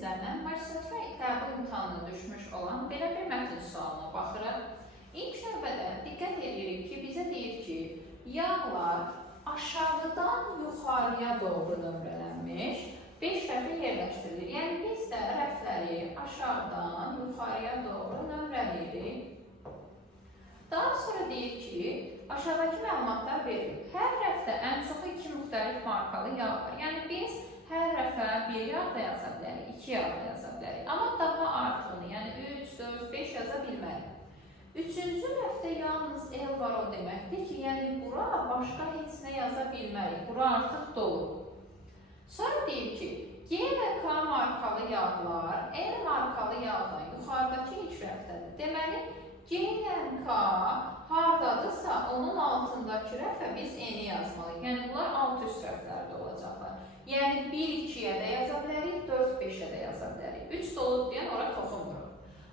sizlərlə magistratura qəbul imtahanına düşmüş olan belə bir mətn sualına baxırıq. İlk növbədə diqqət edirik ki, bizə deyir ki, yağlar aşağıdan yuxarıya doğru nömrələnmiş 5 rəfə yerləşdirilir. Yəni biz də rəfləri aşağıdan yuxarıya doğru nömrələyirik. Daha sonra deyir ki, aşağıdakı məlumatlar verilir. Hər rəfdə ən çoxu 2 müxtəlif markalı yağ var. Yəni biz hər rəfə 1 yağ da yaza bilərik, 2 yağ da yaza bilərik. Amma daha artığını, yəni 3, 4, 5 yaza bilmərik. Üçüncü rəfdə yalnız L var o deməkdir ki, yəni bura başqa heç nə yaza bilmərik. Bura artıq dolu. Sonra deyir ki, G və K markalı yağlar L markalı yağdan yuxarıdakı ilk rəfdədir. Deməli, G ilə K hardadırsa, onun altındakı rəfə biz N-i yazmalıyıq. Yəni, bunlar alt üst rəflərdə olacaqlar. Yəni, 1-2-yə də yaza bilərik, 4-5-ə də yaza bilərik. 3 doludur deyən, ora toxunmuruq.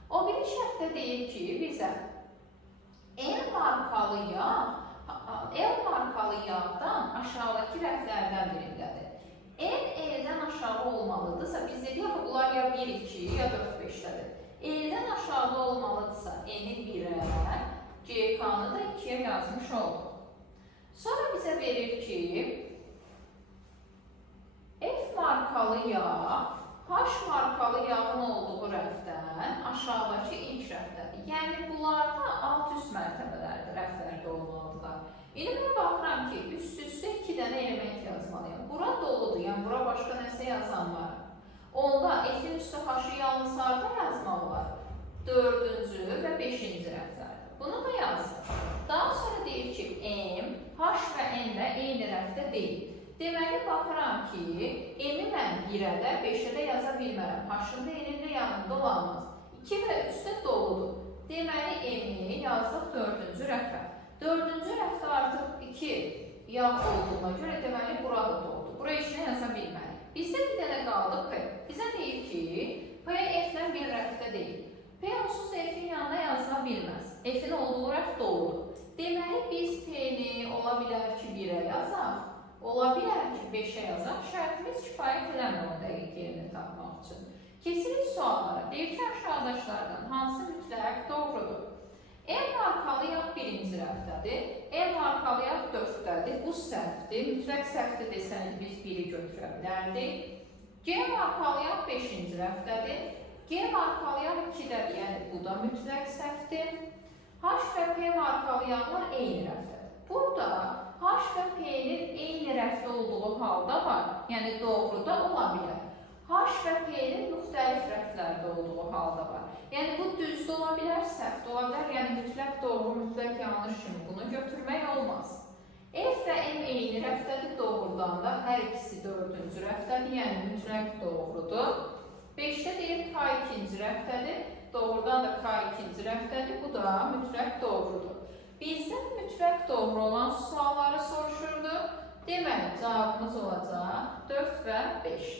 O biri şərtdə deyir ki, bizə L markalı yağdan aşağıdakı rəflərdən birindədir. L-dən aşağı olmalıdırsa, biz dedik ki, bunlar ya 1-2, ya 4-5-dədir. L-dən aşağı olmalıdırsa, N-i 1-ə, C-K-nı da 2-yə yazmış olduq. Sonra bizə verir ki, F markalı yağ, H markalı yağın olduğu rəfdən aşağıdakı ilk rəfdədir. Yəni, bunlarda alt-üst mərtəbələrdir, rəflərdə olmalıdırlar. İndi mən baxıram ki, üst-üstə 2 dənə element yazmalıyım. Bura doludur, yəni bura başqa nəsə yazan var. Onda F-in üstü H-ı yalnız harda yazmaq olar? 4-cü və 5-ci rəflərdir. Bunu da yazdım. Daha sonra deyir ki, M, H və N də eyni rəfdə deyil. Deməli, baxıram ki, M-i mən 1-ə də, 5-ə də yaza bilmərəm. H-ın da N-in də yanında olamaz. 2 və üstə doludur. Deməli, M-i yazdıq 4-cü rəfə. 4-cü rəfdə artıq 2 yağ olduğuna görə, deməli, burada doludur. Buraya heç nə yaza bilmərik. Bizdə bir dənə qaldı P. Bizə deyir ki, P F-dən bir rəfdə deyil. P onsuz da F-in yanına yazıla bilməz. F-in olduğu rəf doludur. Deməli, biz P-ni ola bilər ki, 1-ə yazaq. Ola bilər ki, 5-ə yazaq. Şərtimiz kifayət eləmir o dəqiq yerini tapmaq üçün. Keçirik suallara. Deyir ki, aşağıdaşlardan hansı mütləq doğrudur? L markalı yağ 1-ci rəfdədir. L markalı yağ 4-dədir. Bu səhvdir. Mütləq səhvdir desəniz biz 1-i götürə bilərdik. G markalı yağ 5-ci rəfdədir. G markalı yağ 2-dədir. Yəni, bu da mütləq səhvdir. H və P markalı yağlar eyni rəfdədir. Burada H və P-nin eyni rəfdə olduğu halda var. Yəni, doğru da ola bilər. H və P-nin müxtəlif rəflərdə olduğu halda var. Yəni, bu düzdə ola bilər, səhvdə ola bilər. Yəni, mütləq doğru, mütləq yanlış kimi bunu götürmək olmaz. F və M eyni rəfdədir, doğrudan da hər ikisi 4-cü rəfdədir, yəni mütləq doğrudur. 5-də deyir K 2-ci rəfdədir, doğrudan da K 2-ci rəfdədir, bu da mütləq doğrudur. Bizdən mütləq doğru olan sualları soruşurdu. Deməli, cavabımız olacaq 4 və 5.